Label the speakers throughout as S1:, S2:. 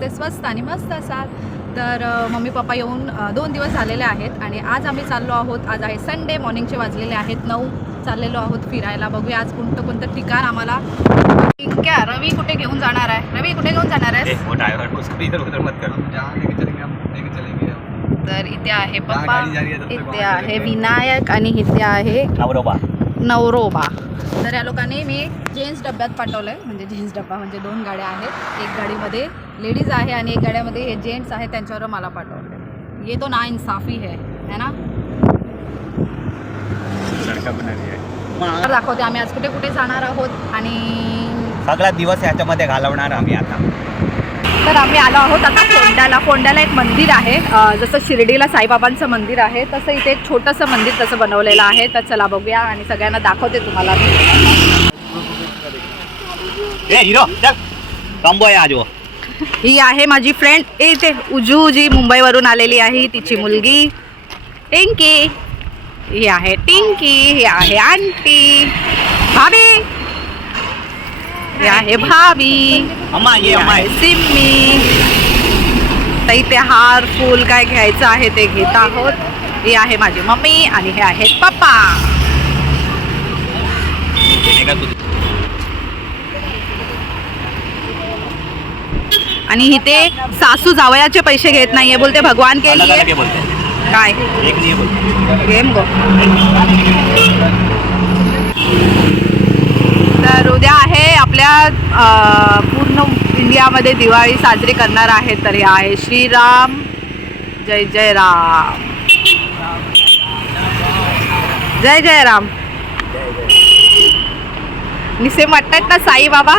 S1: करते स्वस्त आणि मस्त असाल. तर मम्मी पप्पा येऊन दोन दिवस झालेले आहेत आणि आज आम्ही चाललो आहोत. आज आहे संडे मॉर्निंगचे वाजलेले आहेत. नऊ चाललेलो आहोत फिरायला. बघूया आज कोणतं कोणतं ठिकाण आम्हाला. क्या रवी कुठे घेऊन जाणार आहे? रवी कुठे घेऊन जाणार
S2: ए,
S1: आहे. तर इथे आहे पप्पा.
S3: है
S1: इथे आहे। विनायक आणि इथे आहे
S2: नवरोबा.
S1: नवरोबा. तर या लोकांनी मी जेंट्स डब्यात पाठवलं आहे म्हणजे जेंट्स डब्बा म्हणजे दोन गाड्या आहेत. एक गाडीमध्ये लेडीज आहे आणि एक गाड्यामध्ये हे जेंट्स आहे त्यांच्यावर मला पाठवलं. ये तो ना इन्साफी है है ना?
S2: लड़का बना रही है।
S1: तर दाखवते आम्ही आज कुठे कुठे जाणार आहोत आणि
S2: सगळा दिवस याच्यामध्ये घालवणार आम्ही आता.
S1: तर आम्ही आलो आहोत आता फोंड्याला. फोंड्याला एक मंदिर आहे. जसं शिर्डीला साईबाबांचं मंदिर आहे तसं इथे एक छोटंसं मंदिर तसं बनवलेलं आहे. तर चला बघूया आणि सगळ्यांना दाखवते तुम्हाला.
S2: ए हीरो आज
S1: ही आहे माझी फ्रेंड ए ते उजू जी मुंबईवरून आलेली आहे तिची मुलगी. टिंकी ही आहे टिंकी ही आहे आंटी भाभी. ही आहे भाभी. सिम्मी तर इथे हार फूल काय घ्यायचं आहे ते घेत आहोत. ही आहे माझी मम्मी आणि हे आहेत पप्पा
S2: देने का तुझे
S1: आणि इथे सासू जावयाचे पैसे घेत नाहीये. बोलते भगवान के लिए. काय?
S2: एक नहीं बोलते।
S1: Game go. तर उद्या आहे आपल्या पूर्ण इंडियामध्ये दिवाळी साजरी करणार आहे. तर हे आहे श्रीराम. जय जय राम. जय जय राम. निसे म्हणतात ना साई बाबा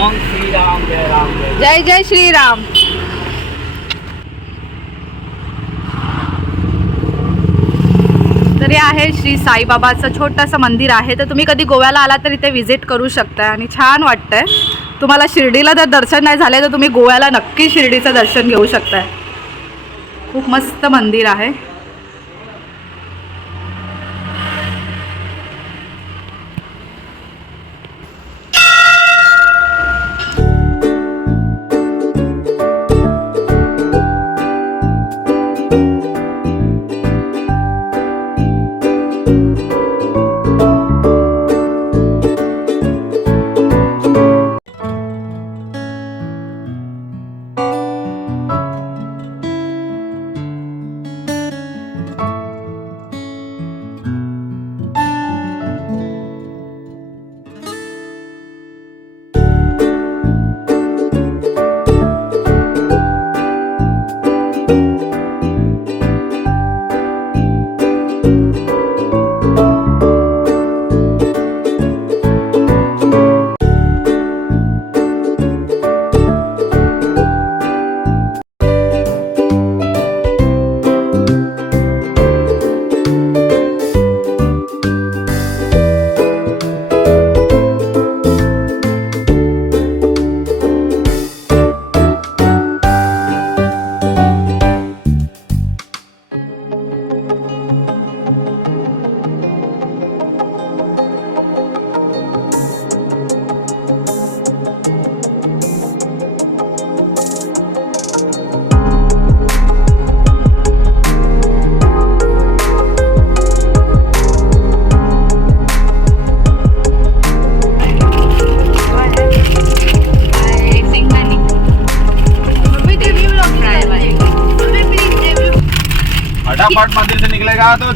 S2: ओम श्री राम जय राम जय
S1: जय श्रीराम तरी आहे श्री साईबाबाचं छोटंसं मंदिर आहे. तर तुम्ही कधी गोव्याला आला तर इथे व्हिजिट करू शकता आणि छान वाटतंय. तुम्हाला शिर्डीला जर दर्शन नाही झाले तर तुम्ही गोव्याला नक्की शिर्डीचं दर्शन घेऊ शकताय. खूप मस्त मंदिर आहे.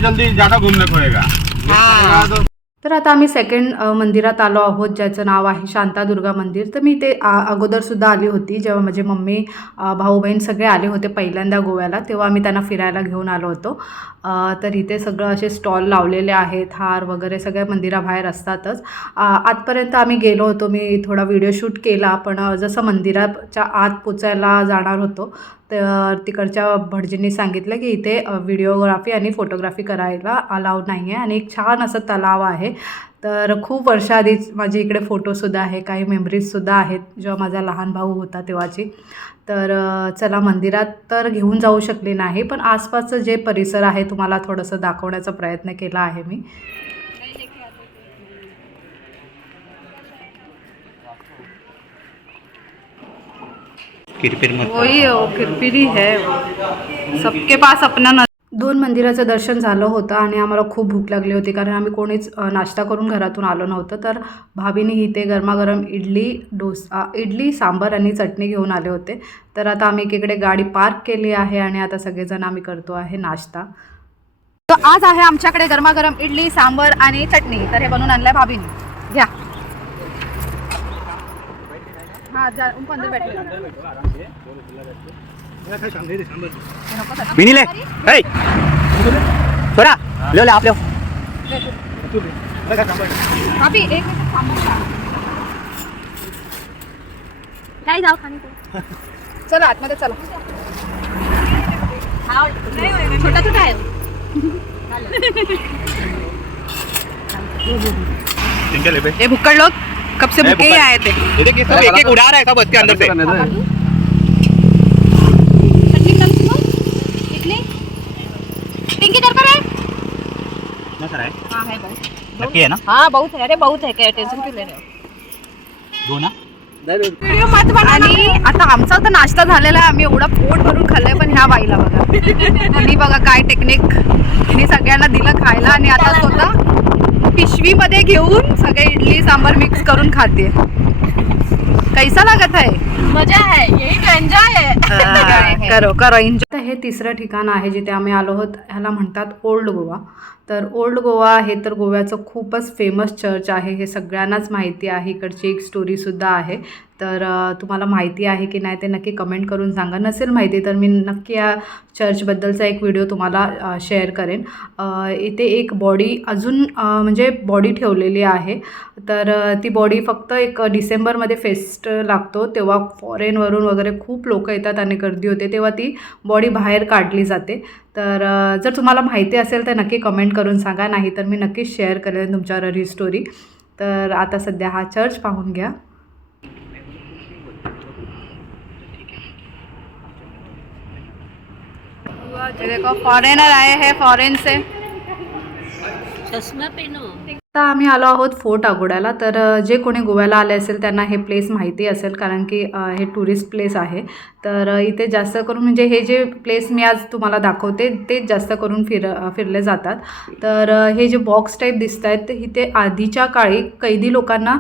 S3: जल्दी ज्यादा घूमने को
S1: तर आता आम्ही सेकंड मंदिरात आलो आहोत ज्याचं नाव आहे शांतादुर्गा मंदिर. तर मी ते अगोदरसुद्धा आली होती. जेव्हा माझी मम्मी भाऊ बहीण सगळे आले होते पहिल्यांदा गोव्याला तेव्हा आम्ही त्यांना फिरायला घेऊन आलो होतो. तर इथे सगळं असे स्टॉल लावलेले आहेत हार वगैरे सगळ्या मंदिराबाहेर असतातच. आजपर्यंत आतपर्यंत आम्ही गेलो होतो मी थोडा व्हिडिओ शूट केला पण जसं मंदिराच्या आत पोचायला जाणार होतो तर तिकडच्या भटजींनी सांगितलं की इथे व्हिडिओग्राफी आणि फोटोग्राफी करायला अलाव नाही आहे आणि एक छान असं तलाव आहे. तर खूप वर्षाआधीच माझे इकडे फोटोसुद्धा आहे काही मेमरीजसुद्धा आहेत जेव्हा माझा लहान भाऊ होता तेव्हाची. तर चला मंदिरात तर घेऊन जाऊ शकले नाही पण आसपासचं जे परिसर आहे तुम्हाला थोडंसं दाखवण्याचा प्रयत्न केला आहे मी. वही किरपिरी है. सबके पास अपना न दोन मंदिराचं दर्शन झालं होतं आणि आम्हाला खूप भूक लागली होती कारण आम्ही कोणीच नाश्ता करून घरातून आलो नव्हतं. तर भाभीने इथे गरमागरम इडली डोसा इडली सांबार आणि चटणी घेऊन आले होते. तर आता आम्ही एकीकडे गाडी पार्क केली आहे आणि आता सगळेजण आम्ही करतो आहे नाश्ता. तर आज आहे आमच्याकडे गरमागरम इडली सांबर आणि चटणी. तर हे बनवून आणलंय भाभीने. घ्या. हां जा पंधरा भेटले.
S2: बिनी ले ए छोरा ले ले
S4: जाऊ खाणे
S1: चला आतमध्ये चला.
S4: छोटा छोटा आहे.
S2: इनके ले बे
S1: ये भुक्कड़ लोग कब से भूखे ही आए थे
S2: ये देखिए सब एक एक उड़ा रहा है सब उसके अंदर से
S4: चटणी डाल तू इडली पिंकी दर पर है
S2: है
S4: हाँ है बहुत
S2: नक्की है ना?
S4: हाँ बहुत है अरे बहुत है क्या टेंशन क्यों ले रहे हो
S2: दो ना.
S1: व्हिडिओ मत आणि आता आमचा तर नाश्ता झालेला आहे. आम्ही एवढा पोट भरून खाल्लंय पण ह्या बाईला बघा. तिने बघा काय टेक्निक तिने सगळ्यांना दिलं खायला आणि आता स्वतः पिशवीमध्ये घेऊन सगळे इडली सांबार मिक्स करून खाते. कैसा लागत आहे?
S4: मजा है यही तो एंजॉय है
S1: करो करो एन्जॉय हे तिसरं ठिकाण आहे जिथे आम्ही आलो आहोत ह्याला म्हणतात ओल्ड गोवा. तर ओल्ड गोवा हे तर गोव्याचं खूपच फेमस चर्च आहे हे सगळ्यांनाच माहिती आहे इकडची एक स्टोरीसुद्धा आहे. तर तुम्हाला माहिती आहे की नाही ते नक्की कमेंट करून सांगा. नसेल माहिती तर मी नक्की या चर्चबद्दलचा एक व्हिडिओ तुम्हाला शेअर करेन. इथे एक बॉडी अजून म्हणजे बॉडी ठेवलेली आहे. तर ती बॉडी फक्त एक डिसेंबरमध्ये फेस्ट लागतो. तेव्हा फॉरेनवरून वगैरे खूप लोक येतात आणि गर्दी होते. तेव्हा ती बॉडी बाहेर काढली जाते. तर जर तुम्हाला माहिती असेल तर नक्की कमेंट करून सांगा. नाही तर मी नक्कीच शेअर करेन तुमच्यावर ही स्टोरी तर आता सध्या हा चर्च पाहून घ्या. ये देखो फॉरेनर आए हैं फॉरेन से।
S4: चष्मा
S1: आता आम्ही आलो आहोत फोर्ट अगोड्याला तर जे कोणी गोव्याला आले असेल त्यांना हे प्लेस माहिती असेल कारण की हे टुरिस्ट प्लेस आहे. तर इथे जास्त करून म्हणजे हे जे प्लेस मी आज तुम्हाला दाखवते तेच जास्त करून फिर फिरले जातात. तर हे जे बॉक्स टाईप दिसत आहेत ते इथे आधीच्या काळी कैदी लोकांना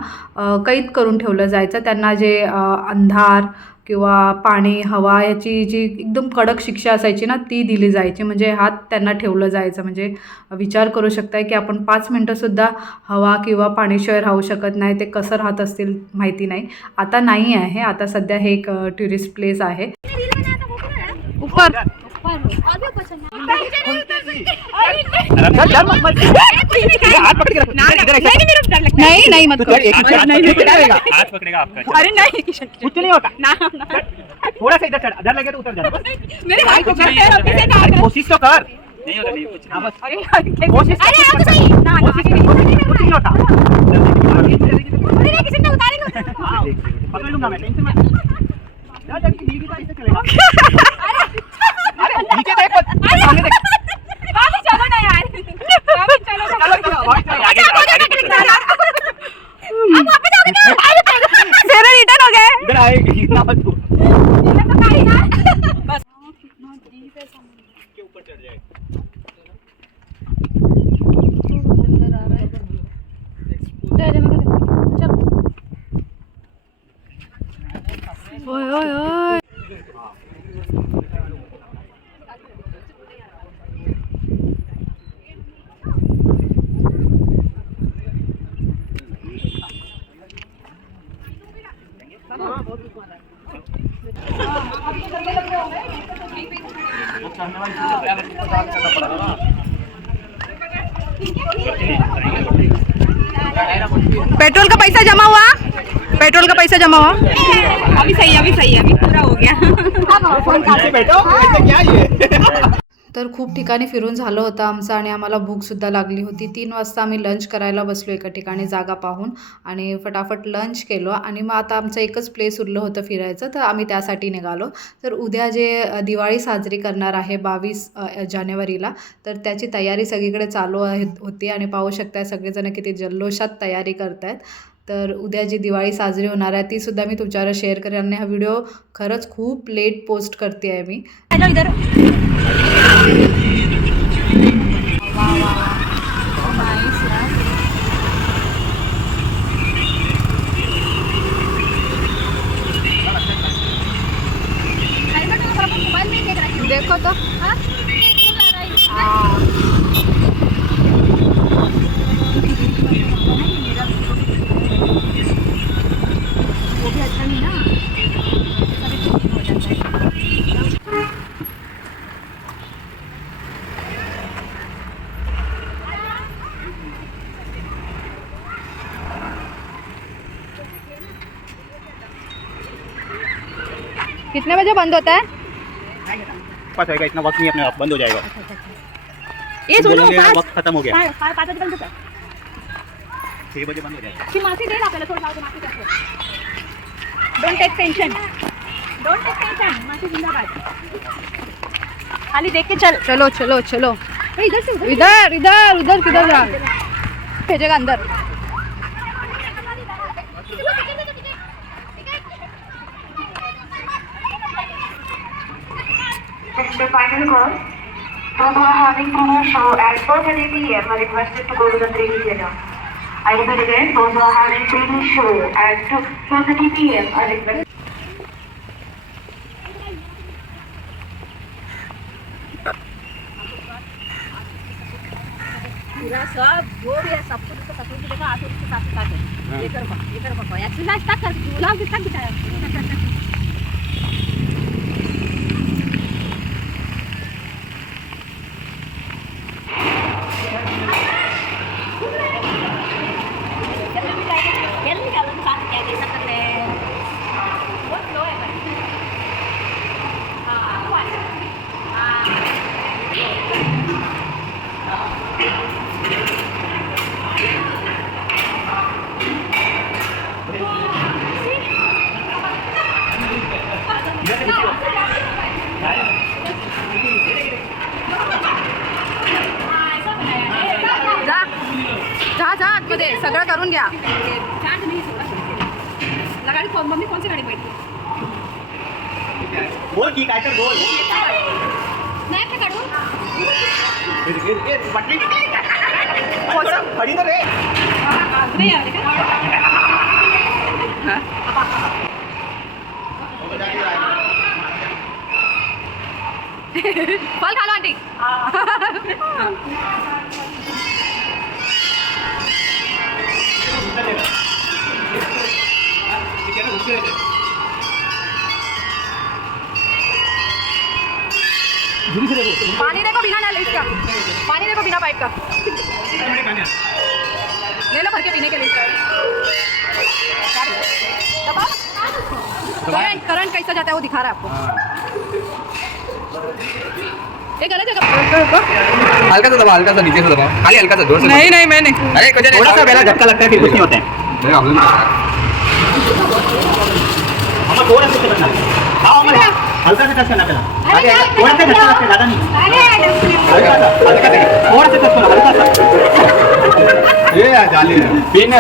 S1: कैद करून ठेवलं जायचं. त्यांना जे अंधार किंवा पाणी हवा याची जी एकदम कडक शिक्षा असायची ना ती दिली जायची. म्हणजे हात त्यांना ठेवलं जायचं. म्हणजे विचार करू शकताय की आपण पाच मिनटंसुद्धा हवा किंवा पाणीशिवाय राहू शकत नाही. ते कसं राहत असतील माहिती नाही. आता नाही आहे. आता सध्या हे एक टुरिस्ट प्लेस आहे. ऊपर नाही नाही मत
S2: हाथ पकड़ेगा आपका
S4: अरे नहीं
S2: कुछ नहीं होता
S4: ना
S2: थोड़ा सा इधर चढ़ डर लगे तो उतर जाना
S4: मेरे भाई को।
S2: अरे कोशिश तो कर नहीं होता नहीं कुछ हाँ बस
S4: अरे
S2: कोशिश
S4: अरे आप तो सही ना
S2: कुछ नहीं होता
S4: अरे किसी ने उतारेंगे
S2: हाँ, पकड़ लूँगा मैं टेंशन मत जा, जा, धीरे धीरे ऐसे चलेगा अरे नीचे देख मत, सामने देख
S4: बाबू चलो ना यार. बाबू चलो
S2: चलो चलो वहाँ चलो, आगे।
S4: आप वापस आओगे
S1: रिटर्न हो गए।
S2: इधर आएगी इतना मत तू
S4: बस
S1: पेट्रोल का पैसा जमा हुआ? पेट्रोल का पैसा जमा हुआ?
S4: अभी सही अभी सही अभी पूरा हो गया।
S2: बैठो। ऐसे क्या ये?
S1: तर खूप ठिकाणी फिरून झालं होतं आमचं आणि आम्हाला भूकसुद्धा लागली होती. तीन वाजता आम्ही लंच करायला बसलो एका ठिकाणी जागा पाहून आणि फटाफट लंच केलो आणि मग आता आमचं एकच प्लेस उरलं होतं फिरायचं तर आम्ही त्यासाठी निघालो. तर उद्या जे दिवाळी साजरी करणार आहे बावीस जानेवारीला तर त्याची तयारी सगळीकडे चालू आहे होती आणि पाहू शकताय सगळेजण किती जल्लोषात तयारी करत आहेत तर उद्या जी दिवाळी साजरी होणार आहे ती सुद्धा मी तुमच्यावर शेअर करेन आणि हा व्हिडिओ खरंच खूप लेट पोस्ट करते आहे मी
S4: Thank you.
S1: कितने बजे बंद होता है?
S2: पास होएगा इतना वक्त नहीं अपने आप बंद हो जाएगा।
S4: ये सुनो
S2: वक्त खत्म हो गया।
S4: पाच पाच वाजे बंद होतं
S2: छह बजे बंद हो जाएगा।
S4: माफ़ी देईल आपल्याला थोडं दे माफ़ी don't take tension don't take tension माफ़ी जिंदाबाद। खाली देख के चल।
S1: चलो चलो चलो।
S4: ए, इधर से
S1: इधर इधर उधर किधर जा? भेजेगा अंदर।
S5: Final call. Those who are having dinner show at 4.30 p.m. are requested to go to the 3D theatre. I repeat again, those who are having 3D show at 4.30 p.m. are requested
S4: पूरा सब जो भी है सब कुछ उसको सब कुछ देखो आंसू उसके साथ साथ है ये कर बा ये कर बा एक्सरसाइज तक कर झूला भी तक बिठाया
S1: सगळं करून घ्या.
S4: ली मम्मी कौन सी गाड़ी बैठी
S2: बोल की काय तर बोल. पटली. तर रे.
S4: नहीं
S1: फल खा लो आंटी. बिना पाइप का। ले लो भर के पीने के लिए। करंट करंट कैसा जाता है वो दिखा रहा है आपको। ये गलत है
S6: हल्का सा दबा हल्का सा नीचे से दबा खाली हल्का सा ज़ोर से
S1: नहीं नहीं मैंने।
S6: अरे कुछ नहीं
S2: थोड़ा सा पहला झटका लगता है फिर कुछ नहीं होता है। हमें थोड़ा सा करना हाँ। हमें हल्का सा टच करना पहला आगे आगे, थोड़ा सा लगता है ज़्यादा नहीं हल्का सा हल्का सा थोड़ा सा टच करो हल्का सा
S6: ये यार जाली. है पीने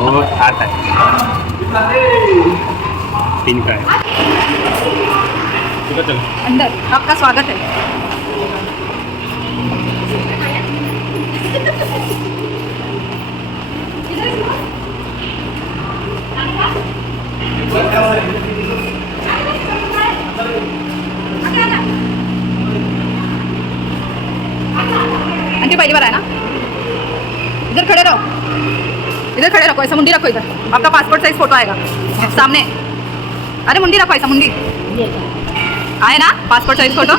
S2: वो आता है तीन का है चलो चलो
S1: अंदर. आपका स्वागत है इधर खड़े रखो ऐसा मुंडी रखो इधर आपका पासपोर्ट साइज़ फ़ोटो आएगा सामने अरे मुंडी रखो ऐसा मुंडी आए ना पासपोर्ट साइज़ फ़ोटो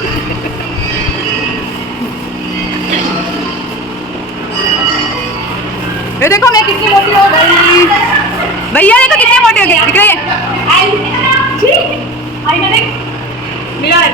S1: ये देखो मैं कितनी मोटी हो गई भैया देखो कितनी मोटी हो गई दिख रही है
S4: मिरर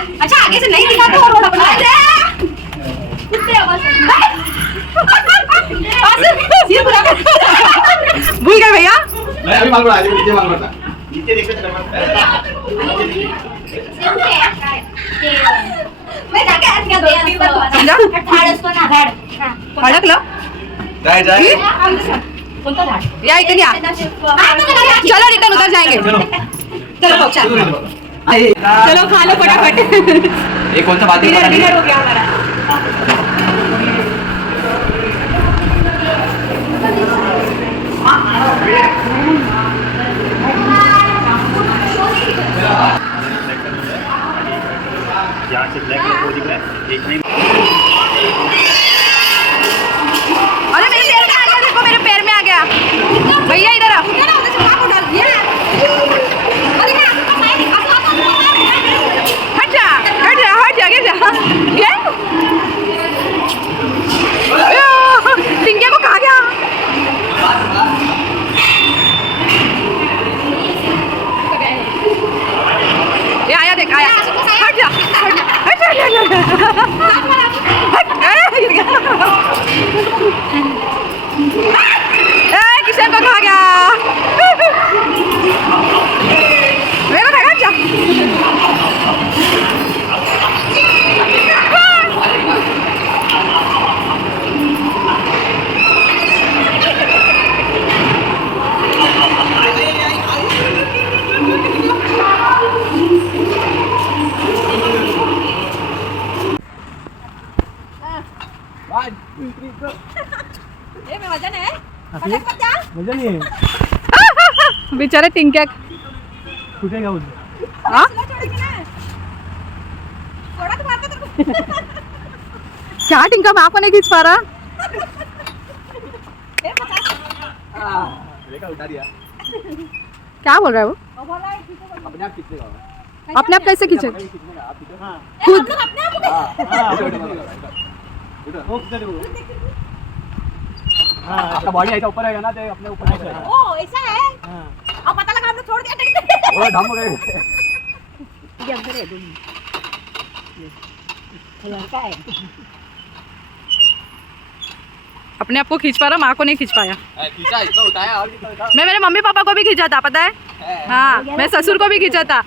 S4: हाँ। अच्छा आगे से नहीं दिखा तो रोड अपना। कुत्ते आवाज ये बुरा
S1: भूल गए भैया।
S3: नहीं अभी मालूम पड़ा नीचे मालूम पड़ा
S2: नीचे देखो तो।
S4: मैं जाके आज क्या दो तीन बार
S1: समझा?
S4: झाड असतो ना झाड
S1: अडकलं
S6: जाय जाय
S4: कोणतं झाड
S1: या इकडे या चलो रिटर्न उधर जाएंगे।
S4: चलो। चल। चलो खा लो फटाफट.
S6: एक कोणतं बाती
S4: डिनर डिनर हो.
S1: बिचारे टिंक्या
S2: कुठे
S1: हाँ। क्या टिंका मैं आपको नहीं खींच पा रहा? क्या बोल रहा है वो?
S6: अपने आप
S1: अपने आप कैसे खींचे? खुद
S6: आपका बॉडी ऐसा ऊपर है ना ते अपने ऊपर
S4: ओ ऐसा है? अब पता लगा हमने छोड़ दिया
S6: वो ढम गए।
S1: अपने आप को खींच पा रहा माँ को नहीं खींच पाया। मैं मेरे मम्मी पापा को भी खींचा था पता है? हाँ। मैं ससुर को भी खींचा था।